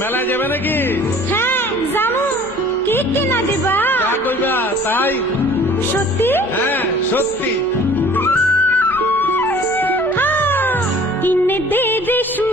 মেলায় যাবে নাকি? হ্যাঁ যাবো। কি কিনা দিবা? যা কইবা তাই। সত্যি? হ্যাঁ সত্যি। কিনে দে রেশমি